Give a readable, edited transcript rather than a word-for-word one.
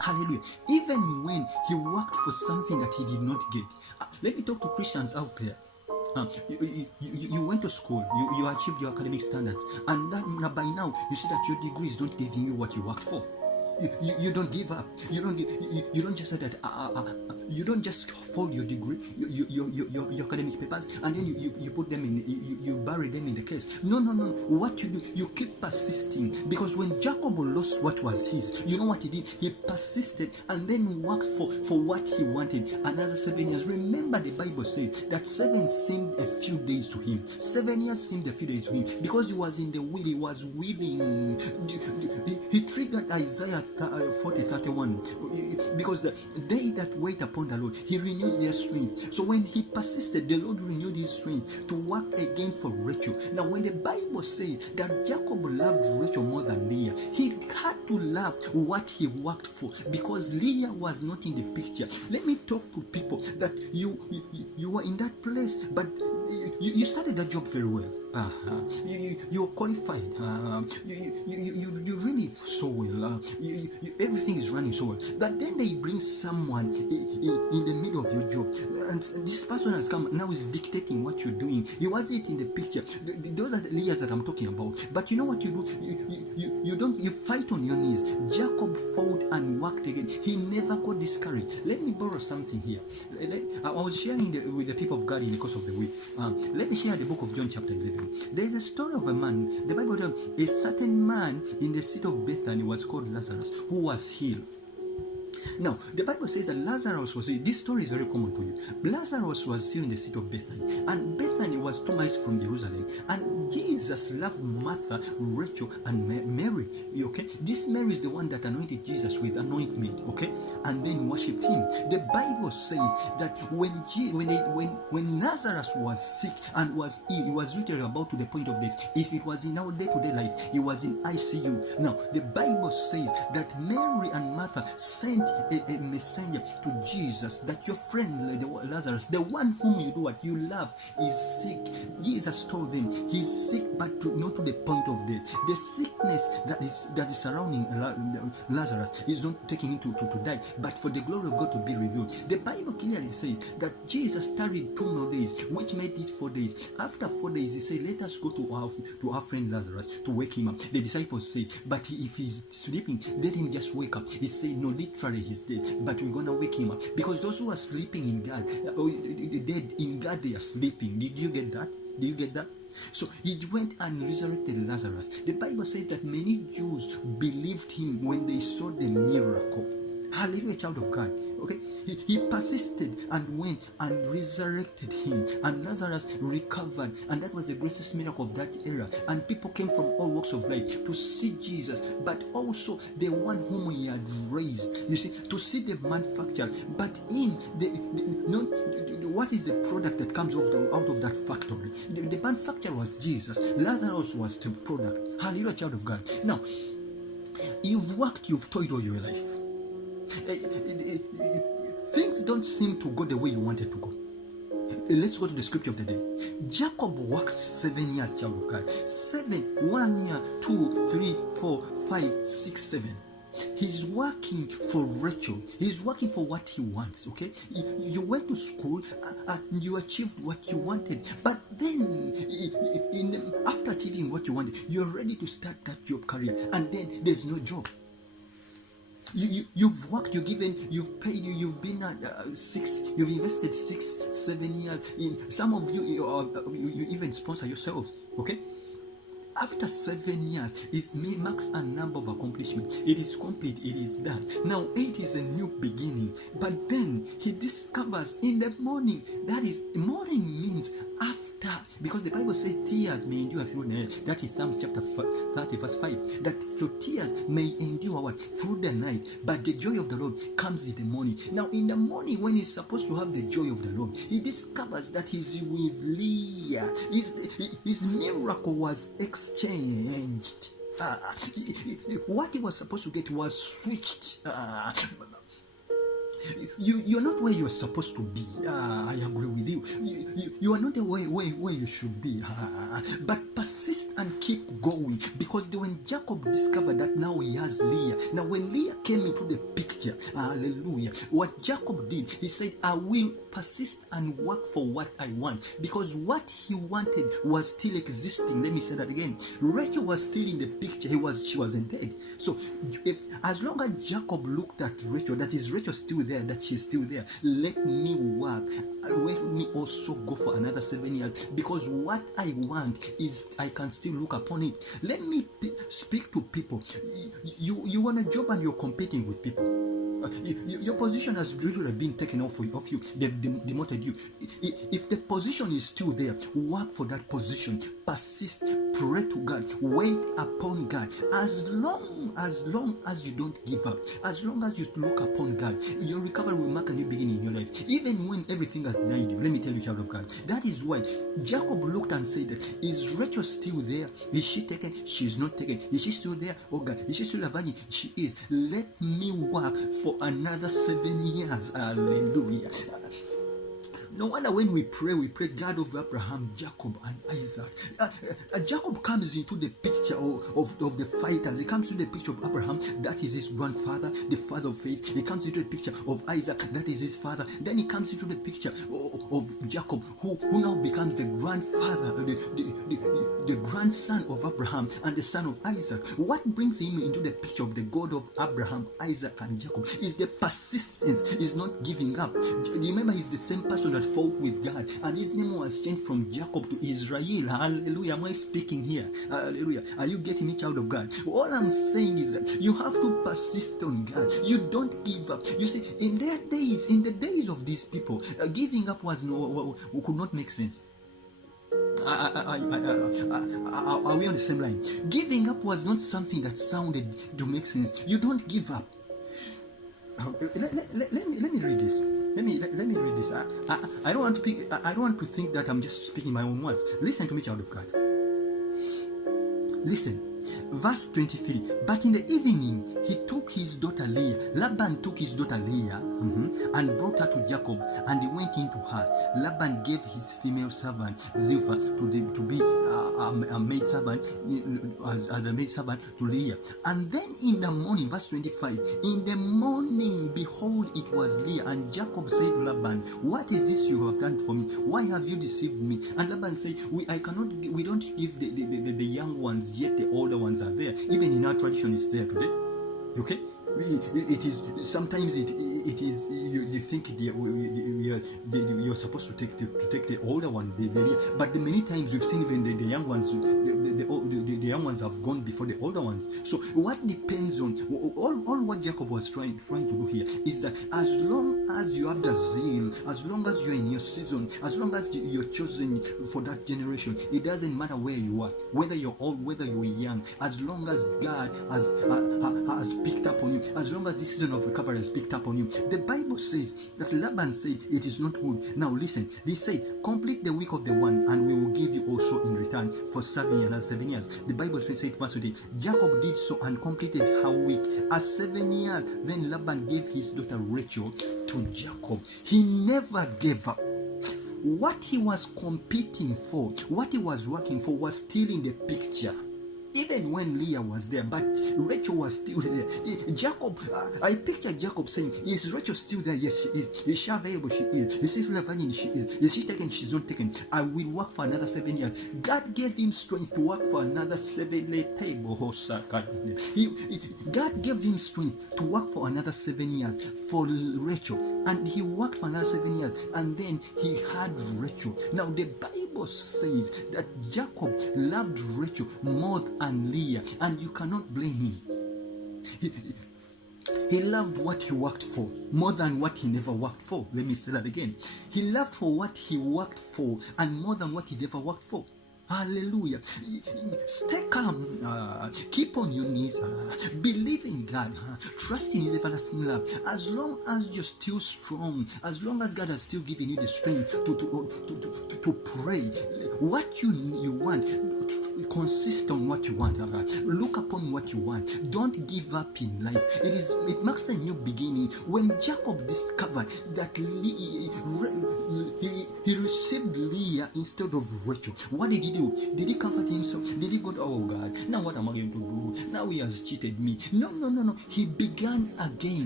Hallelujah. Even when he worked for something that he did not get. Let me talk to Christians out there. You went to school, you achieved your academic standards, and by now you see that your degree is not giving you what you worked for. You don't give up. You don't just say that you don't just fold your degree, your academic papers, and then you put them in, you bury them in the case. No. What you do, you keep persisting, because when Jacob lost what was his, you know what he did? He persisted and then worked for what he wanted. Another 7 years. Remember, the Bible says that 7 seemed a few days to him. 7 years seemed a few days to him, because he was in the will. He was willing. He triggered Isaiah 40:31, because they that wait upon the Lord, he renews their strength. So when he persisted, the Lord renewed his strength to work again for Rachel. Now when the Bible says that Jacob loved Rachel more than Leah, he had to love what he worked for, because Leah was not in the picture. Let me talk to people that you were in that place, but you started that job very well. You are qualified. You really so well. Everything is running so well. But then they bring someone in the middle of your job, and this person has come now, is dictating what you're doing. He wasn't in the picture. Those are the layers that I'm talking about. But you know what you do? You fight on your knees. Jacob fought and worked again. He never got discouraged. Let me borrow something here. I was sharing with the people of God in the course of the week. Let me share the book of John chapter 11. There is a story of a man. The Bible tells a certain man in the city of Bethany was called Lazarus, who was healed. Now, the Bible says that Lazarus was healed. This story is very common to you. Lazarus was still in the city of Bethany, and Bethany was 2 miles from Jerusalem. And Jesus loved Martha, Rachel, and Mary. Okay, this Mary is the one that anointed Jesus with anointment. Okay, and then worshipped him. The Bible says that when Lazarus was sick and was ill, he was literally about to the point of death. If it was in our day-to-day life, he was in ICU. Now, the Bible says that Mary and Martha sent a messenger to Jesus, that your friend Lazarus, the one whom you do what you love, is sick. Jesus told them he's sick, but not to the point of death. The sickness that is surrounding Lazarus is not taking him to die, but for the glory of God to be revealed. The Bible clearly says that Jesus tarried 2 more days, which made it 4 days. After 4 days, he said, let us go to our friend Lazarus to wake him up. The disciples said, but if he's sleeping, let him just wake up. He said, no, literally he's dead, but we're gonna wake him up, because those who are sleeping in God, dead in God, they are sleeping. Did you get that? Do you get that? So he went and resurrected Lazarus. The Bible says that many Jews believed him when they saw the miracle. Hallelujah, child of God. Okay, he persisted and went and resurrected him, and Lazarus recovered, and that was the greatest miracle of that era. And people came from all walks of life to see Jesus, but also the one whom he had raised. You see, to see the manufacture, but in what is the product that comes out of that factory? The manufacturer was Jesus. Lazarus was the product. Hallelujah, child of God. Now, you've worked, you've toiled all your life. Things don't seem to go the way you wanted to go. Let's go to the scripture of the day. Jacob worked 7 years, child of God. 7, 1 year, 2, 3, 4, 5, 6, 7. He's working for Rachel. He's working for what he wants. Okay, you went to school and you achieved what you wanted, but then after achieving what you wanted, you're ready to start that job career, and then there's no job. You've worked, you've paid, you've been at you've invested 6, 7 years in. Some of you even sponsor yourselves. Okay, after 7 years, it marks a number of accomplishments. It is complete, it is done. Now 8 is a new beginning. But then he discovers in the morning, that is, morning means after, because the Bible says tears may endure through the night. That is Psalms chapter 30 verse 5. That your tears may endure what? Through the night, but the joy of the Lord comes in the morning. Now in the morning, when he's supposed to have the joy of the Lord, he discovers that he's with Leah. His miracle was exchanged. What he was supposed to get was switched. You're not where you're supposed to be. I agree with you. You are not the way where you should be. But persist and keep going, because when Jacob discovered that now he has Leah, now when Leah came into the picture, picture. Hallelujah. What Jacob did, he said, I will persist and work for what I want, because what he wanted was still existing. Let me say that again. Rachel was still in the picture. She wasn't dead. So as long as Jacob looked at Rachel, that is Rachel still there, that she's still there, let me work. Let me also go for another 7 years, because what I want is I can still look upon it. Let me speak to people. You want a job and you're competing with people. Your position has literally been taken off you. They've demoted you. If the position is still there, work for that position. Persist, pray to God, wait upon God. As long as you don't give up, as long as you look upon God, your recovery will mark a new beginning in your life. Even when everything has denied you, let me tell you, child of God, that is why Jacob looked and said, is Rachel still there? Is she taken? She is not taken. Is she still there? Oh God, is she still a virgin? She is. Let me work for another 7 years. Hallelujah. No wonder when we pray, God of Abraham, Jacob, and Isaac. Jacob comes into the picture of the fighters. He comes into the picture of Abraham, that is his grandfather, the father of faith. He comes into the picture of Isaac, that is his father. Then he comes into the picture of Jacob, who now becomes the grandfather, the grandson of Abraham and the son of Isaac. What brings him into the picture of the God of Abraham, Isaac, and Jacob is the persistence, is not giving up. Remember, he's the same person that fought with God, and his name was changed from Jacob to Israel. Hallelujah. Am I speaking here? Hallelujah. Are you getting me, child of God? All I'm saying is that you have to persist on God. You don't give up. You see, in the days of these people, giving up could not make sense. Are we on the same line? Giving up was not something that sounded to make sense. You don't give up. Let me read this. Let me read this. I don't want to think that I'm just speaking my own words. Listen to me, child of God. Listen. Verse 23. But in the evening, he took his daughter Leah. Laban took his daughter Leah and brought her to Jacob, and he went into her. Laban gave his female servant Zilpah to be a maid servant, as a maid servant to Leah. And then in the morning, verse 25. In the morning, behold, it was Leah, and Jacob said to Laban, what is this you have done for me? Why have you deceived me? And Laban said, we don't give the young ones, yet the older ones are there. Even in our tradition, it's there today. Okay, it is sometimes it is you think you're supposed to take the older one, but many times we've seen even the young ones, the young ones have gone before the older ones. So what depends on all what Jacob was trying to do here is that as long as you have the zeal, as long as you're in your season, as long as you're chosen for that generation, it doesn't matter where you are, whether you're old, whether you're young, as long as God has picked up on you, as long as this season of recovery has picked up on you. The Bible says that Laban said it is not good. Now listen, they said, complete the week of the one, and we will give you also in return for serving another 7 years. The Bible says, verse 20, Jacob did so and completed her week at 7 years. Then Laban gave his daughter Rachel to Jacob. He never gave up. What he was competing for, what he was working for, was still in the picture. Even when Leah was there, but Rachel was still there. Jacob, I picture Jacob saying, is Rachel still there? Yes, she is. Is she available? She is. Is she virgin? She is. Is she taken? She's not taken. I will work for another 7 years. God gave him strength to work for another 7 years. God gave him strength to work for another 7 years for Rachel. And he worked for another 7 years. And then he had Rachel. Now the Bible says that Jacob loved Rachel more than Leah, and you cannot blame him. He loved what he worked for more than what he never worked for. Let me say that again. He loved for what he worked for and more than what he never worked for. Hallelujah. Stay calm. Keep on your knees. Believe in God. Trust in his everlasting love. As long as you're still strong, as long as God has still given you the strength to pray, what you want, consist on what you want. Look upon what you want. Don't give up in life. It marks a new beginning. When Jacob discovered that he received Leah instead of Rachel, what did he do? Did he comfort himself? Did he go, oh God, now what am I going to do? Now he has cheated me. No. He began again.